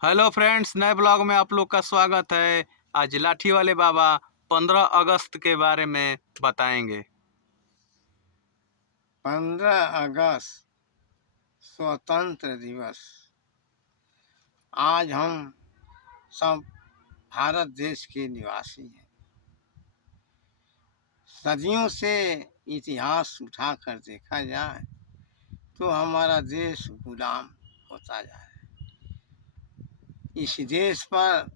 Hello friends, नए blog में आप लोग का स्वागत है। आज लाठी वाले बाबा 15 अगस्त के बारे में बताएंगे। 15 अगस्त स्वतंत्र दिवस। आज हम सब भारत देश के निवासी हैं। सदियों से इतिहास उठाकर देखा जाए तो हमारा देश गुलाम होता जा रहा है। इस देश पर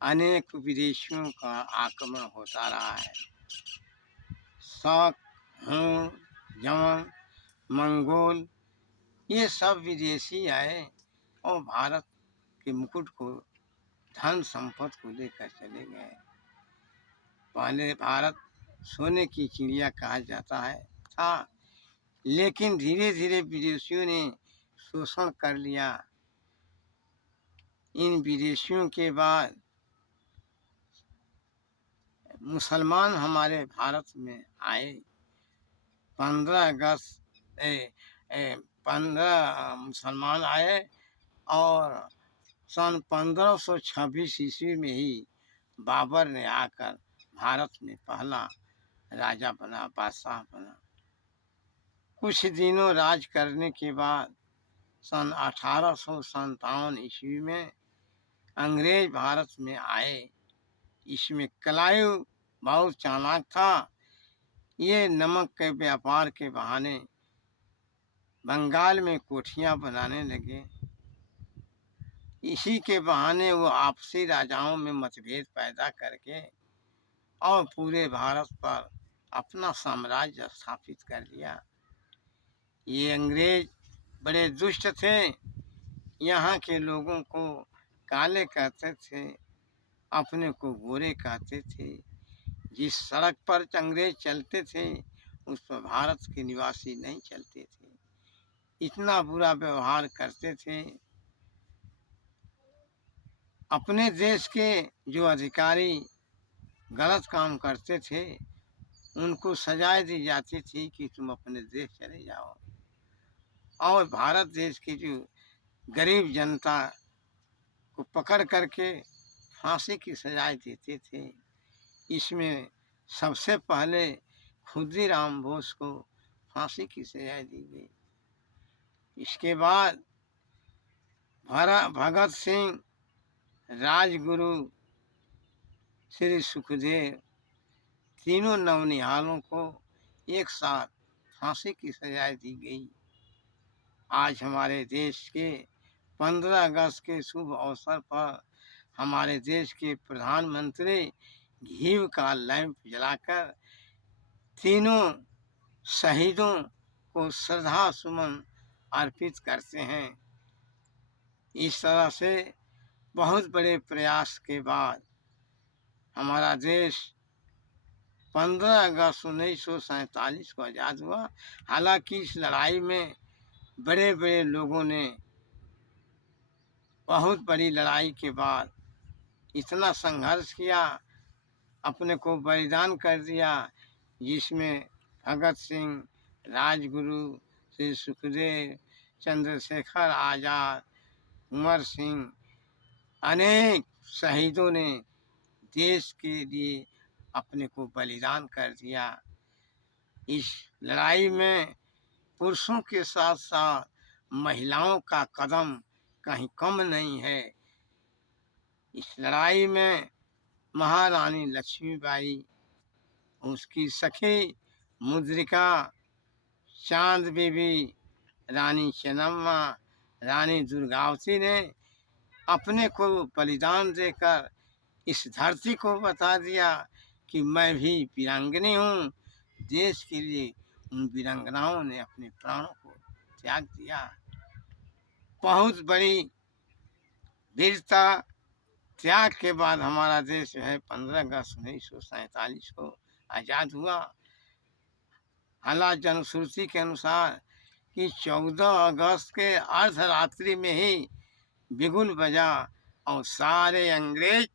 अनेक विदेशियों का आक्रमण होता रहा है। शक, हूण, यमन, मंगोल, ये सब विदेशी आए और भारत के मुकुट को, धन संपत्ति को लेकर चले गए। पहले भारत सोने की चिड़िया कहा जाता है था, लेकिन धीरे धीरे विदेशियों ने शोषण कर लिया। इन विदेशियों के बाद मुसलमान हमारे भारत में आए। 15 अगस्त 15 मुसलमान आए और सन 1526 ईस्वी में ही बाबर ने आकर भारत में पहला राजा बना, बादशाह बना। कुछ दिनों राज करने के बाद सन 1857 ईस्वी में अंग्रेज भारत में आए। इसमें क्लाइव बहुत चालाक था। ये नमक के व्यापार के बहाने बंगाल में कोठियां बनाने लगे। इसी के बहाने वो आपसी राजाओं में मतभेद पैदा करके और पूरे भारत पर अपना साम्राज्य स्थापित कर लिया। ये अंग्रेज बड़े दुष्ट थे। यहाँ के लोगों को काले कहते थे, अपने को गोरे कहते थे। जिस सड़क पर अंग्रेज चलते थे उस पर भारत के निवासी नहीं चलते थे। इतना बुरा व्यवहार करते थे। अपने देश के जो अधिकारी गलत काम करते थे उनको सजाएं दी जाती थी कि तुम अपने देश चले जाओ, और भारत देश की जो गरीब जनता को पकड़ करके फांसी की सजाएं देते थे। इसमें सबसे पहले खुदीराम बोस को फांसी की सजा दी गई। इसके बाद भगत सिंह, राजगुरु, श्री सुखदेव, तीनों नवनिहालों को एक साथ फांसी की सजा दी गई। आज हमारे देश के 15 अगस्त के शुभ अवसर पर हमारे देश के प्रधानमंत्री घी का लैंप जलाकर तीनों शहीदों को श्रद्धा सुमन अर्पित करते हैं। इस तरह से बहुत बड़े प्रयास के बाद हमारा देश 15 अगस्त 1947 को आज़ाद हुआ। हालांकि इस लड़ाई में बड़े बड़े लोगों ने बहुत बड़ी लड़ाई के बाद इतना संघर्ष किया, अपने को बलिदान कर दिया, जिसमें भगत सिंह, राजगुरु, श्री सुखदेव, चंद्रशेखर आज़ाद, कुंवर सिंह, अनेक शहीदों ने देश के लिए अपने को बलिदान कर दिया। इस लड़ाई में पुरुषों के साथ साथ महिलाओं का कदम कहीं कम नहीं है। इस लड़ाई में महारानी लक्ष्मीबाई, उसकी सखी मुद्रिका, चांद बीबी, रानी चेन्नम्मा, रानी दुर्गावती ने अपने को बलिदान देकर इस धरती को बता दिया कि मैं भी वीरांगनी हूँ। देश के लिए उन वीरांगनाओं ने अपने प्राणों को त्याग दिया। बहुत बड़ी वीरता त्याग के बाद हमारा देश जो है 15 अगस्त 1947 को आज़ाद हुआ। हालात जनश्रुति के अनुसार कि 14 अगस्त के अर्धरात्रि में ही बिगुल बजा और सारे अंग्रेज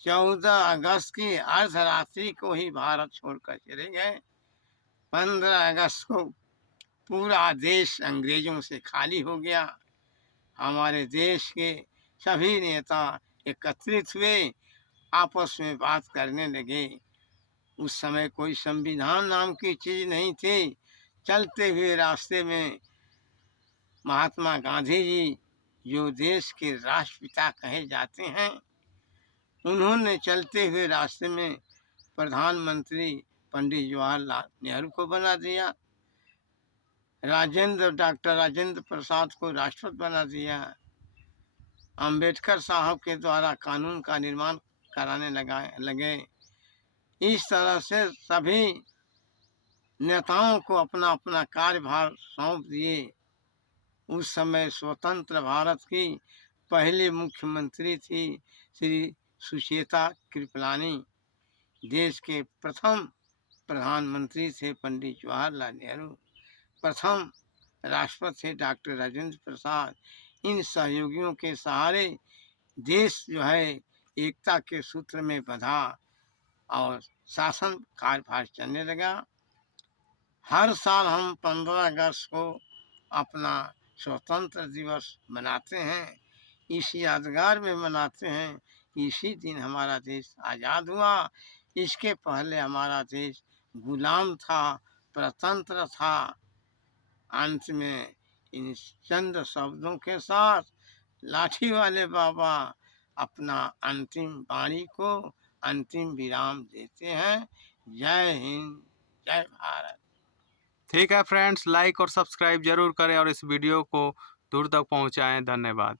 14 अगस्त की अर्धरात्रि को ही भारत छोड़कर चले गए। 15 अगस्त को पूरा देश अंग्रेजों से खाली हो गया। हमारे देश के सभी नेता एकत्रित हुए, आपस में बात करने लगे। उस समय कोई संविधान नाम की चीज नहीं थी। चलते हुए रास्ते में महात्मा गांधी जी, जो देश के राष्ट्रपिता कहे जाते हैं, उन्होंने चलते हुए रास्ते में प्रधानमंत्री पंडित जवाहरलाल नेहरू को बना दिया, डॉक्टर राजेंद्र प्रसाद को राष्ट्रपति बना दिया, अंबेडकर साहब के द्वारा कानून का निर्माण कराने लगे। इस तरह से सभी नेताओं को अपना अपना कार्यभार सौंप दिए। उस समय स्वतंत्र भारत की पहली मुख्यमंत्री थी श्री सुचेता कृपलानी। देश के प्रथम प्रधानमंत्री थे पंडित जवाहरलाल नेहरू। प्रथम राष्ट्रपति थे डॉक्टर राजेंद्र प्रसाद। इन सहयोगियों के सहारे देश जो है एकता के सूत्र में बंधा और शासन कार्यभार चलने लगा। हर साल हम 15 अगस्त को अपना स्वतंत्र दिवस मनाते हैं। इस यादगार में मनाते हैं, इसी दिन हमारा देश आज़ाद हुआ। इसके पहले हमारा देश गुलाम था, प्रतंत्र था। अंत में इन चंद शब्दों के साथ लाठी वाले बाबा अपना अंतिम वाणी को अंतिम विराम देते हैं। जय हिंद, जय भारत। ठीक है फ्रेंड्स, लाइक और सब्सक्राइब जरूर करें और इस वीडियो को दूर तक पहुंचाएं। धन्यवाद।